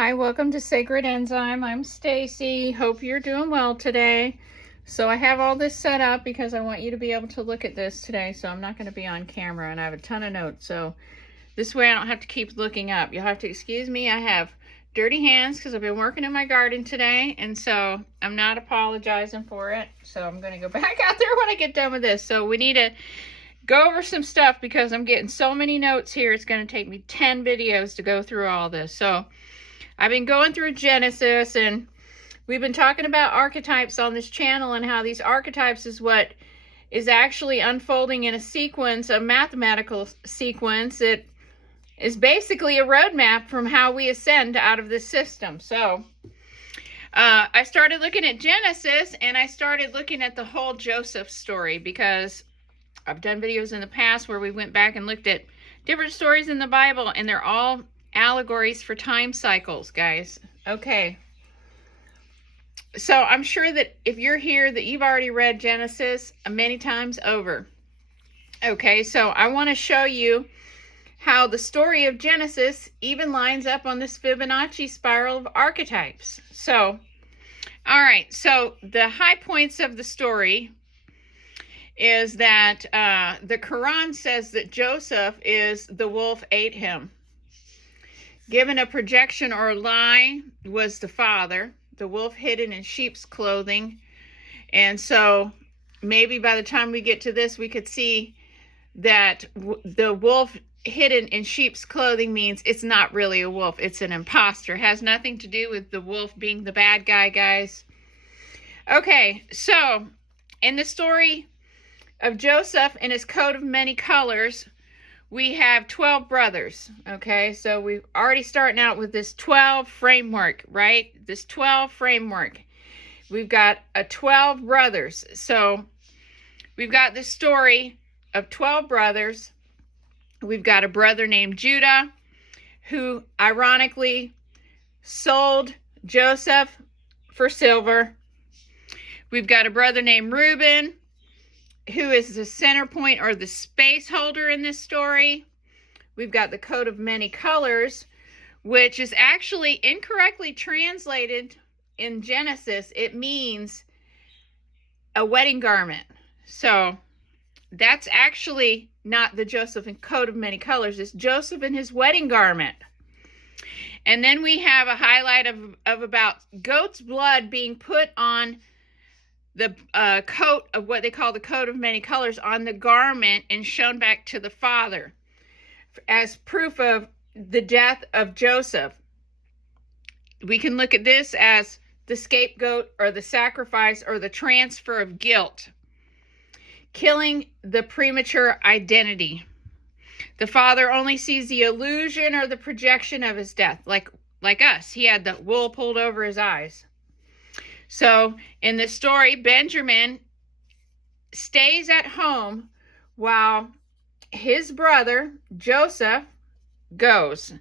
Hi, welcome to Sacred Enzyme. I'm Stacy. Hope you're doing well today. So I have all this set up because I want you to be able to look at this today. So I'm not going to be on camera, and I have a ton of notes. So this way I don't have to keep looking up. You'll have to excuse me. I have dirty hands because I've been working in my garden today, and so I'm not apologizing for it. So I'm going to go back out there when I get done with this. So we need to go over some stuff because I'm getting so many notes here. It's going to take me 10 videos to go through all this. So I've been going through Genesis, and we've been talking about archetypes on this channel and how these archetypes is what is actually unfolding in a sequence, a mathematical sequence. It is basically a roadmap from how we ascend out of this system. So I started looking at Genesis, and I started looking at the whole Joseph story because I've done videos in the past where we went back and looked at different stories in the Bible, and they're all allegories for time cycles, guys. Okay. So I'm sure that if you're here that you've already read Genesis many times over. Okay, so I want to show you how the story of Genesis even lines up on this Fibonacci spiral of archetypes. So, all right, so the high points of the story is that the Quran says that Joseph is the wolf ate him. Given a projection or lie was the father, the wolf hidden in sheep's clothing. And so maybe by the time we get to this, we could see that the wolf hidden in sheep's clothing means it's not really a wolf. It's an imposter. It has nothing to do with the wolf being the bad guy, guys. Okay, so in the story of Joseph and his coat of many colors, we have 12 brothers, okay? So we're already starting out with this 12 framework, right? This 12 framework. We've got 12 brothers. So we've got this story of 12 brothers. We've got a brother named Judah who ironically sold Joseph for silver. We've got a brother named Reuben who is the center point or the space holder in this story. We've got the coat of many colors, which is actually incorrectly translated in Genesis. It means a wedding garment. So that's actually not the Joseph and coat of many colors. It's Joseph in his wedding garment. And then we have a highlight of about goat's blood being put on the coat of what they call the coat of many colors on the garment and shown back to the father as proof of the death of Joseph. We can look at this as the scapegoat or the sacrifice or the transfer of guilt, killing the premature identity. The father only sees the illusion or the projection of his death, like us. He had the wool pulled over his eyes. So in the story, Benjamin stays at home while his brother, Joseph, goes.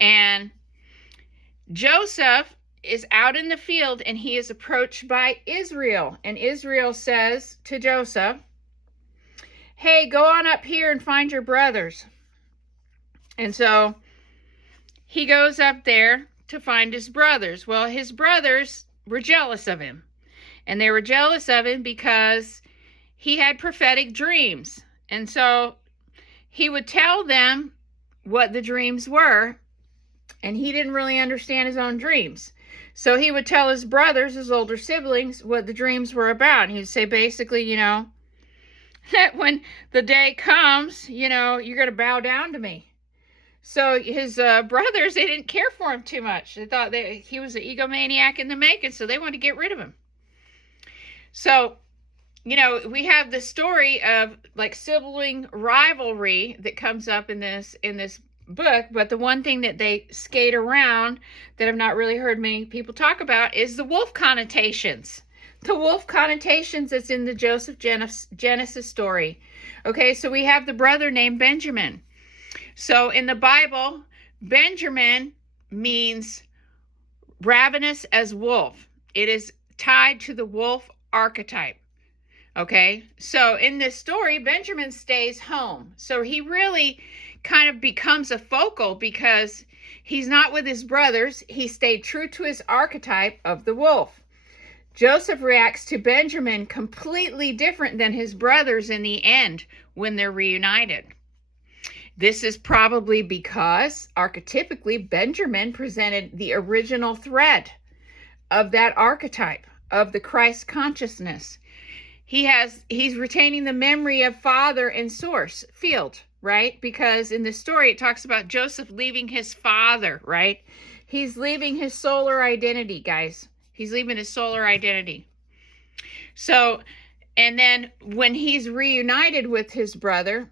And Joseph is out in the field, and he is approached by Israel. And Israel says to Joseph, hey, go on up here and find your brothers. And so he goes up there to find his brothers. Well, his brothers were jealous of him. And they were jealous of him because he had prophetic dreams. And so he would tell them what the dreams were, and he didn't really understand his own dreams. So he would tell his brothers, his older siblings, what the dreams were about. And he would say basically, that when the day comes, you're going to bow down to me. So his brothers, they didn't care for him too much. They thought that he was an egomaniac in the making, so they wanted to get rid of him. So, we have the story of like sibling rivalry that comes up in this book, but the one thing that they skate around that I've not really heard many people talk about is the wolf connotations. The wolf connotations that's in the Joseph Genesis story. Okay, so we have the brother named Benjamin. So in the Bible, Benjamin means ravenous as wolf. It is tied to the wolf archetype. Okay, so in this story, Benjamin stays home. So he really kind of becomes a focal because He's not with his brothers. He stayed true to his archetype of the wolf. Joseph reacts to Benjamin completely different than his brothers in the end when they're reunited. This is probably because, archetypically, Benjamin presented the original thread of that archetype, of the Christ consciousness. He's retaining the memory of father and source field, right? Because in the story, it talks about Joseph leaving his father, right? He's leaving his solar identity, guys. He's leaving his solar identity. So, and then when he's reunited with his brother,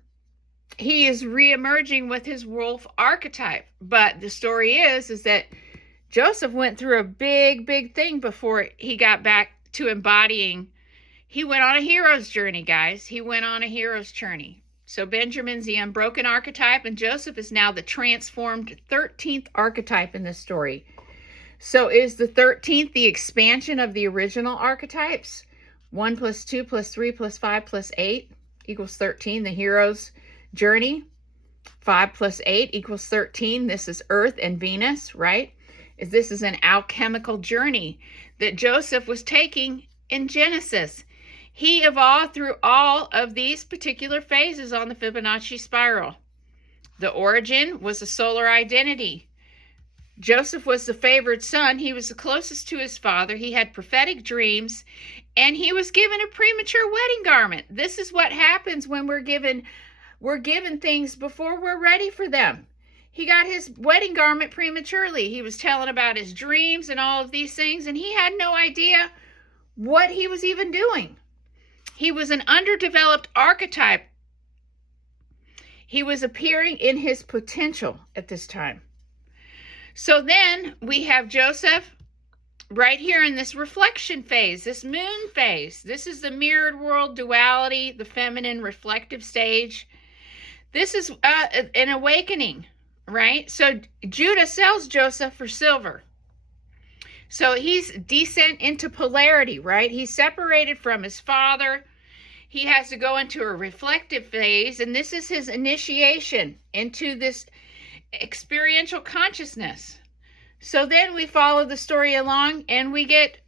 he is re-emerging with his wolf archetype. But the story is that Joseph went through a big thing before he got back to embodying. He went on a hero's journey, guys. He went on a hero's journey. So Benjamin's the unbroken archetype, and Joseph is now the transformed 13th archetype in this story. So is the 13th the expansion of the original archetypes? 1 plus 2 plus 3 plus 5 plus 8 equals 13, the hero's journey. 5 plus 8 equals 13. This is Earth and Venus, right? This is an alchemical journey that Joseph was taking in Genesis. He evolved through all of these particular phases on the Fibonacci spiral. The origin was a solar identity. Joseph was the favored son. He was the closest to his father. He had prophetic dreams, and he was given a premature wedding garment. This is what happens when we're given things before we're ready for them. He got his wedding garment prematurely. He was telling about his dreams and all of these things, and he had no idea what he was even doing. He was an underdeveloped archetype. He was appearing in his potential at this time. So then we have Joseph right here in this reflection phase, this moon phase. This is the mirrored world duality, the feminine reflective stage. This is an awakening, right? So Judah sells Joseph for silver. So he's descent into polarity, right? He's separated from his father. He has to go into a reflective phase, and this is his initiation into this experiential consciousness. So then we follow the story along, and we get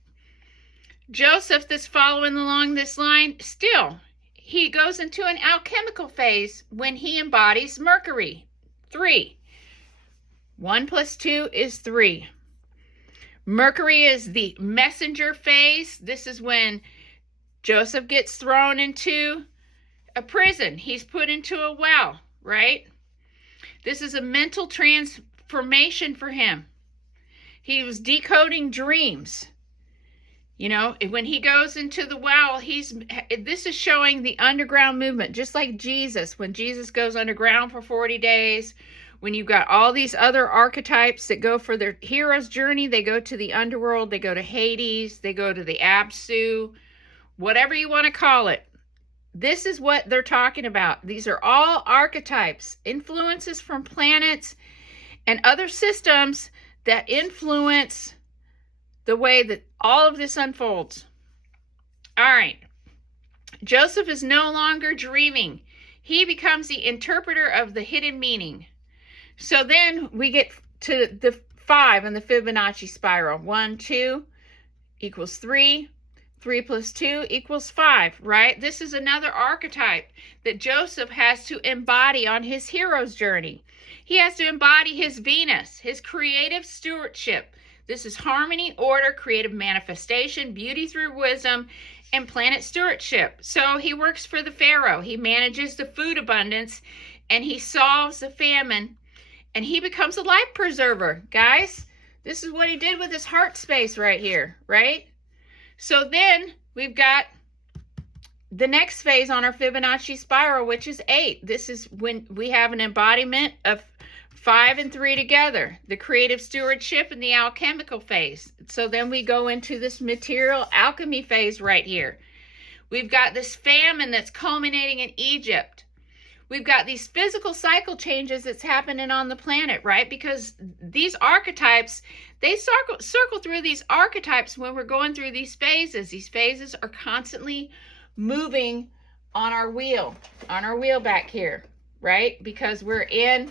Joseph that's following along this line. Still, he goes into an alchemical phase when he embodies Mercury. 3. 1 plus 2 is 3. Mercury is the messenger phase. This is when Joseph gets thrown into a prison. He's put into a well, right? This is a mental transformation for him. He was decoding dreams. You know, when he goes into the well, this is showing the underground movement, just like Jesus. When Jesus goes underground for 40 days, when you've got all these other archetypes that go for their hero's journey, they go to the underworld, they go to Hades, they go to the Absu, whatever you want to call it. This is what they're talking about. These are all archetypes, influences from planets and other systems that influence the way that all of this unfolds. All right. Joseph is no longer dreaming. He becomes the interpreter of the hidden meaning. So then we get to the 5 in the Fibonacci spiral. 1, 2 equals 3. 3 plus 2 equals 5, right? This is another archetype that Joseph has to embody on his hero's journey. He has to embody his Venus, his creative stewardship. This is harmony, order, creative manifestation, beauty through wisdom, and planet stewardship. So he works for the Pharaoh. He manages the food abundance, and he solves the famine, and he becomes a life preserver. Guys, this is what he did with his heart space right here, right? So then we've got the next phase on our Fibonacci spiral, which is 8. This is when we have an embodiment of 5 and 3 together, the creative stewardship and the alchemical phase. So then we go into this material alchemy phase right here. We've got this famine that's culminating in Egypt. We've got these physical cycle changes that's happening on the planet, right? Because these archetypes, they circle through these archetypes when we're going through these phases. These phases are constantly moving on our wheel back here, right? Because we're in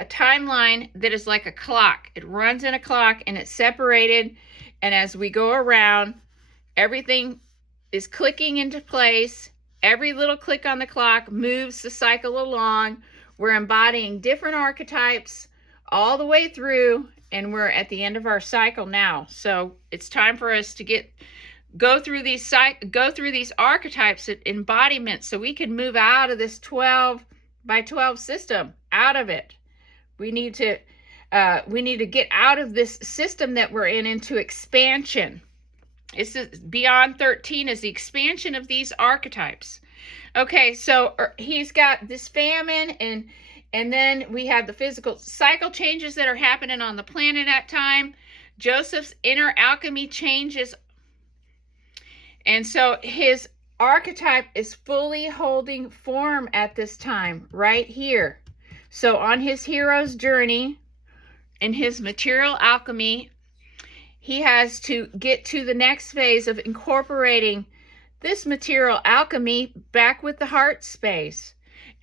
a timeline that is like a clock. It runs in a clock and it's separated. And as we go around, everything is clicking into place. Every little click on the clock moves the cycle along. We're embodying different archetypes all the way through, and we're at the end of our cycle now. So it's time for us to go through these archetypes at embodiment, so we can move out of this 12 by 12 system, out of it. We need to get out of this system that we're in into expansion. It's beyond 13 is the expansion of these archetypes. Okay, so he's got this famine, and then we have the physical cycle changes that are happening on the planet at time. Joseph's inner alchemy changes. And so his archetype is fully holding form at this time, right here. So on his hero's journey, in his material alchemy, he has to get to the next phase of incorporating this material alchemy back with the heart space.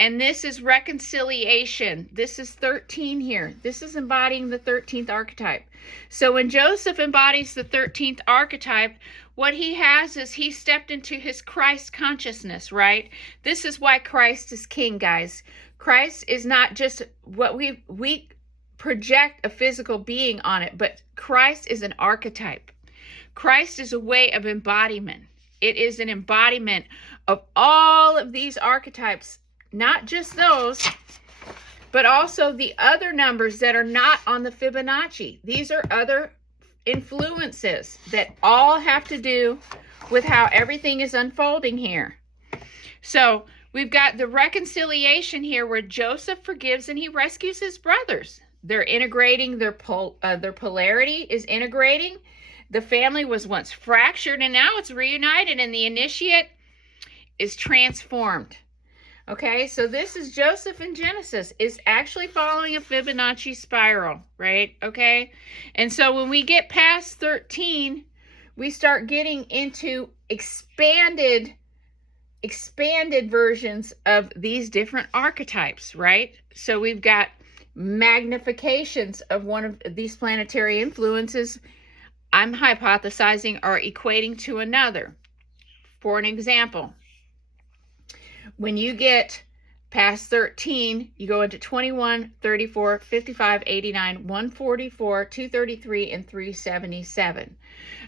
And this is reconciliation. This is 13 here. This is embodying the 13th archetype. So when Joseph embodies the 13th archetype, what he has is he stepped into his Christ consciousness, right? This is why Christ is king, guys. Christ is not just what we project a physical being on it, but Christ is an archetype. Christ is a way of embodiment. It is an embodiment of all of these archetypes, not just those, but also the other numbers that are not on the Fibonacci. These are other influences that all have to do with how everything is unfolding here. So we've got the reconciliation here where Joseph forgives and he rescues his brothers. They're integrating their polarity is integrating. The family was once fractured and now it's reunited, and the initiate is transformed. Okay, so this is Joseph in Genesis is actually following a Fibonacci spiral, right? Okay, and so when we get past 13, we start getting into expanded versions of these different archetypes, right? So we've got magnifications of one of these planetary influences. I'm hypothesizing are equating to another. For an example, when you get past 13, you go into 21, 34, 55, 89, 144, 233, and 377.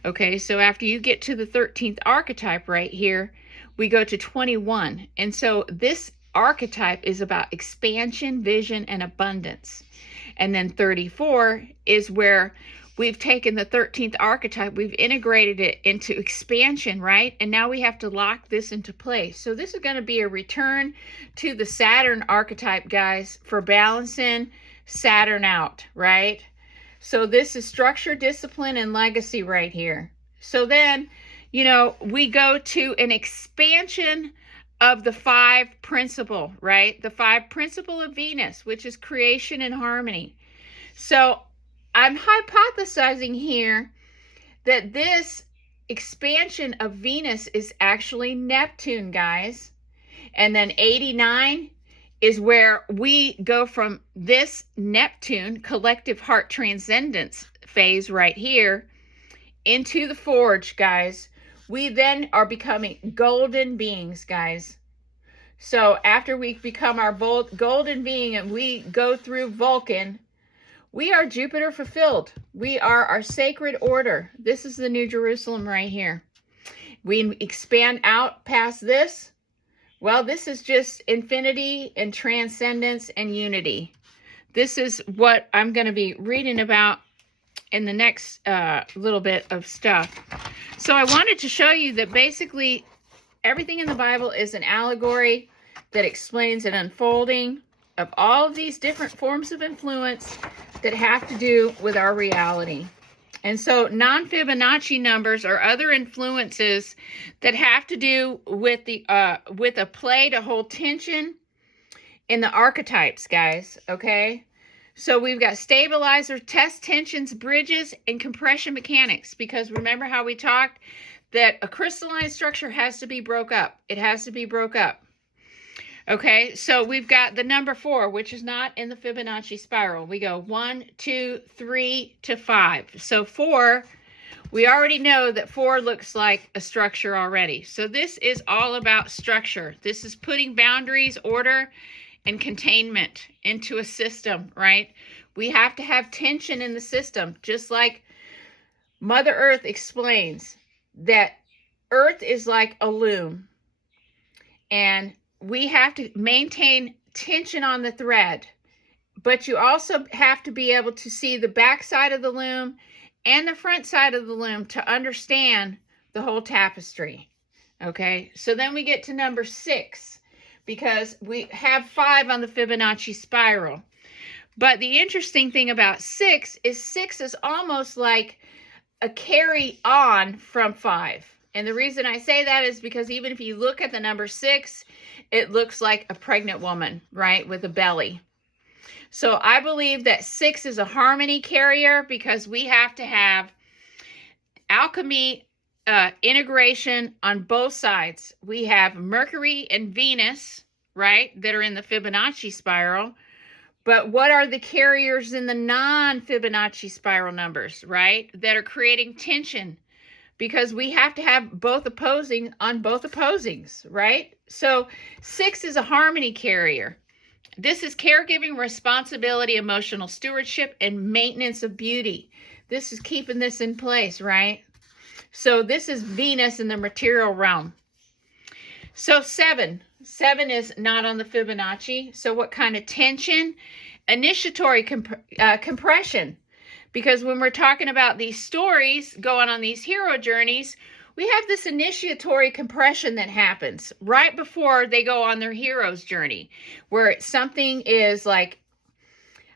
Okay, so after you get to the 13th archetype right here, we go to 21. And so this archetype is about expansion, vision, and abundance. And then 34 is where we've taken the 13th archetype, we've integrated it into expansion, right? And now we have to lock this into place. So this is going to be a return to the Saturn archetype, guys, for balancing Saturn out, right? So this is structure, discipline, and legacy right here. So then, you know, we go to an expansion of the 5 principle, right? The 5 principle of Venus, which is creation and harmony. So I'm hypothesizing here that this expansion of Venus is actually Neptune, guys. And then 89 is where we go from this Neptune, collective heart transcendence phase right here, into the forge, guys. We then are becoming golden beings, guys. So after we become our golden being and we go through Vulcan, we are Jupiter fulfilled. We are our sacred order. This is the New Jerusalem right here. We expand out past this. Well, this is just infinity and transcendence and unity. This is what I'm going to be reading about in the next little bit of stuff. So I wanted to show you that basically everything in the Bible is an allegory that explains an unfolding of all of these different forms of influence that have to do with our reality. And so non-Fibonacci numbers are other influences that have to do with a play to hold tension in the archetypes, guys, okay? So we've got stabilizer, test tensions, bridges, and compression mechanics, because remember how we talked that a crystalline structure has to be broke up. It has to be broke up. Okay, so we've got the number 4, which is not in the Fibonacci spiral. We go 1, 2, 3 to 5. So 4, we already know that 4 looks like a structure already. So this is all about structure. This is putting boundaries, order, and containment into a system, right? We have to have tension in the system, just like Mother Earth explains that Earth is like a loom, and we have to maintain tension on the thread, but you also have to be able to see the back side of the loom and the front side of the loom to understand the whole tapestry. Okay, so then we get to number 6, because we have 5 on the Fibonacci spiral. But the interesting thing about 6 is almost like a carry on from 5. And the reason I say that is because even if you look at the number 6, it looks like a pregnant woman, right, with a belly. So I believe that 6 is a harmony carrier, because we have to have alchemy integration on both sides. We have Mercury and Venus, right, that are in the Fibonacci spiral. But what are the carriers in the non-Fibonacci spiral numbers, right, that are creating tension? Because we have to have both opposing on both opposings, right? So 6 is a harmony carrier. This is caregiving, responsibility, emotional stewardship, and maintenance of beauty. This is keeping this in place, right? So this is Venus in the material realm. So 7 is not on the Fibonacci. So what kind of tension? Initiatory compression. Because when we're talking about these stories going on these hero journeys, we have this initiatory compression that happens right before they go on their hero's journey, where something is like,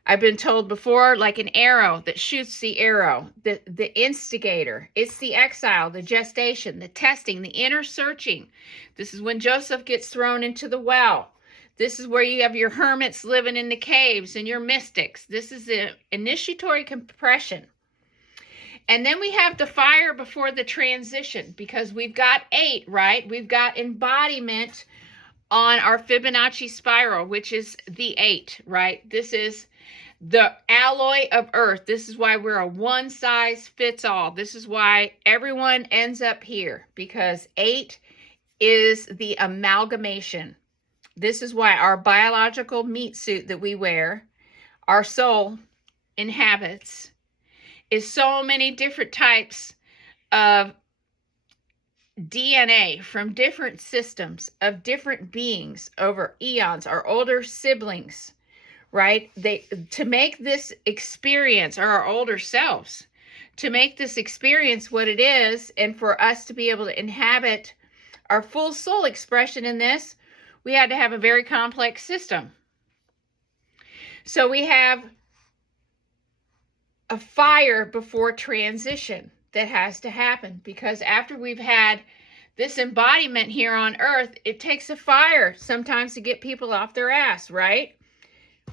I've been told before, like an arrow that shoots the arrow, the instigator. It's the exile, the gestation, the testing, the inner searching. This is when Joseph gets thrown into the well. This is where you have your hermits living in the caves and your mystics. This is the initiatory compression. And then we have the fire before the transition, because we've got 8, right? We've got embodiment on our Fibonacci spiral, which is the 8, right? This is the alloy of Earth. This is why we're a one size fits all. This is why everyone ends up here, because 8 is the amalgamation. This is why our biological meat suit that we wear, our soul inhabits, is so many different types of DNA from different systems of different beings over eons, our older siblings, right? To make this experience, or our older selves, to make this experience what it is, and for us to be able to inhabit our full soul expression in this, we had to have a very complex system. So we have a fire before transition that has to happen, because after we've had this embodiment here on Earth, it takes a fire sometimes to get people off their ass, right?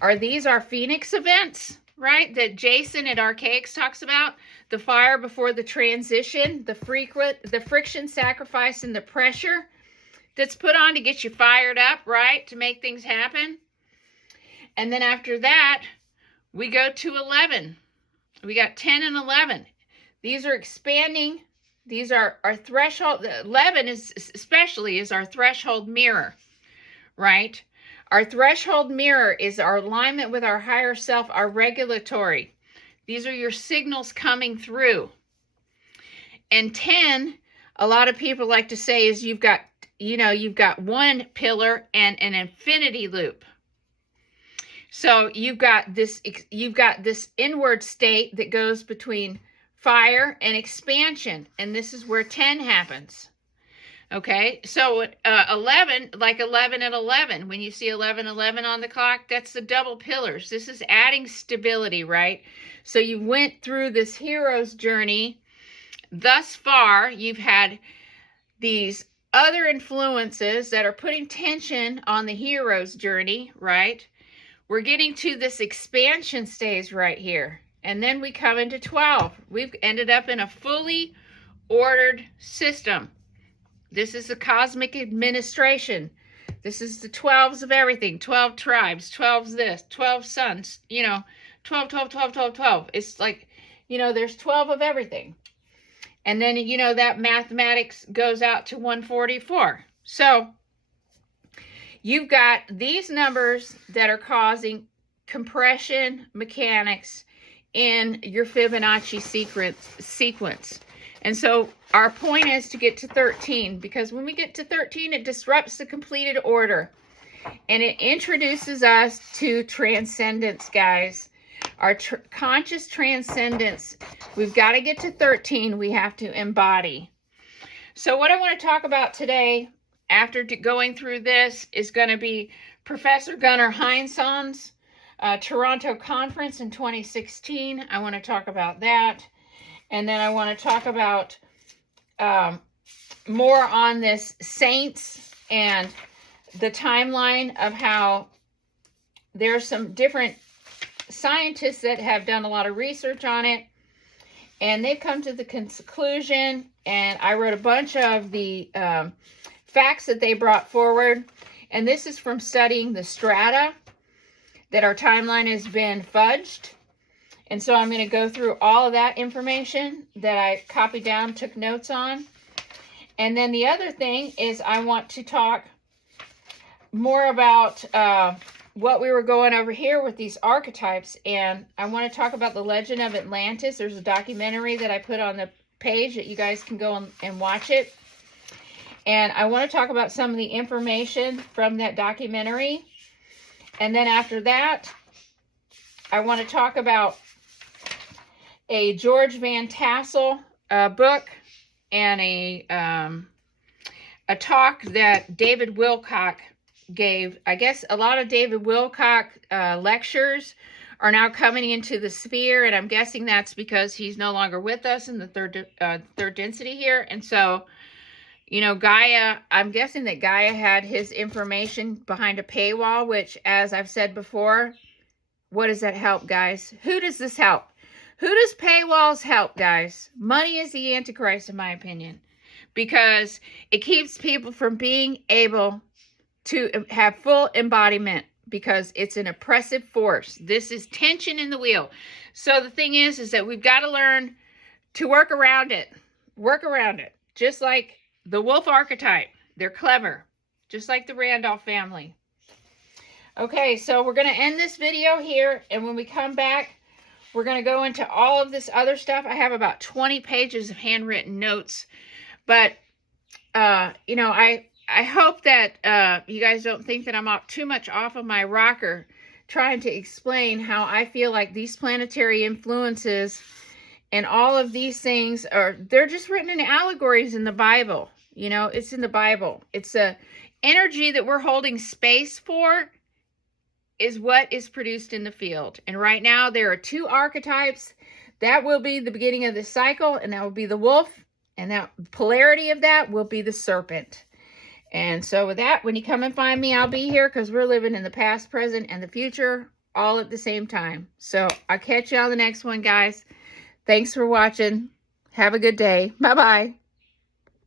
Are these our Phoenix events, right? That Jason at Archetypes talks about, the fire before the transition, the friction, sacrifice, and the pressure that's put on to get you fired up, right? To make things happen. And then after that, we go to 11. We got 10 and 11. These are expanding. These are our threshold. 11 is especially is our threshold mirror, right? Our threshold mirror is our alignment with our higher self, our regulatory. These are your signals coming through. And 10, a lot of people like to say, is you've got one pillar and an infinity loop. So you've got this inward state that goes between fire and expansion, and this is where 10 happens. Okay, so 11, like 11 and 11, when you see 11, 11 on the clock, that's the double pillars. This is adding stability, right? So you went through this hero's journey. Thus far, you've had these other influences that are putting tension on the hero's journey, right? We're getting to this expansion stage right here. And then we come into 12. We've ended up in a fully ordered system. This is the cosmic administration. This is the 12s of everything. 12 tribes, 12's this, 12 sons, you know, 12, 12, 12, 12, 12. It's like, you know, there's 12 of everything. And then, you know, that mathematics goes out to 144. So you've got these numbers that are causing compression mechanics in your Fibonacci sequence. And so our point is to get to 13, because when we get to 13, it disrupts the completed order. And it introduces us to transcendence, guys. Our conscious transcendence. We've got to get to 13. We have to embody. So what I want to talk about today, after going through this, is going to be Professor Gunnar Heinsohn's Toronto conference in 2016. I want to talk about that. And then I want to talk about more on this saints and the timeline of how there's some different scientists that have done a lot of research on it. And they've come to the conclusion, and I wrote a bunch of the facts that they brought forward. And this is from studying the strata, that our timeline has been fudged. And so I'm going to go through all of that information that I copied down, took notes on. And then the other thing is I want to talk more about what we were going over here with these archetypes. And I want to talk about the Legend of Atlantis. There's a documentary that I put on the page that you guys can go and watch it. And I want to talk about some of the information from that documentary. And then after that, I want to talk about a George Van Tassel book and a talk that David Wilcock gave. I guess a lot of David Wilcock lectures are now coming into the sphere, and I'm guessing that's because he's no longer with us in the third density here. And so, you know, Gaia, I'm guessing that Gaia had his information behind a paywall, which, as I've said before, what does that help, guys? Who does this help? Who does paywalls help, guys? Money is the Antichrist, in my opinion, because it keeps people from being able to have full embodiment, because it's an oppressive force. This is tension in the wheel. So the thing is that we've got to learn to work around it. Work around it. Just like the wolf archetype. They're clever. Just like the Randolph family. Okay, so we're going to end this video here. And when we come back, we're going to go into all of this other stuff. I have about 20 pages of handwritten notes. But, you know, I hope that you guys don't think that I'm too much off of my rocker trying to explain how I feel like these planetary influences and all of these things they're just written in allegories in the Bible. You know, it's in the Bible. It's a energy that we're holding space for is what is produced in the field. And right now there are two archetypes. That will be the beginning of the cycle, and that will be the wolf. And that polarity of that will be the serpent. And so with that, when you come and find me, I'll be here, because we're living in the past, present, and the future all at the same time. So I'll catch you on the next one, guys. Thanks for watching. Have a good day. Bye-bye.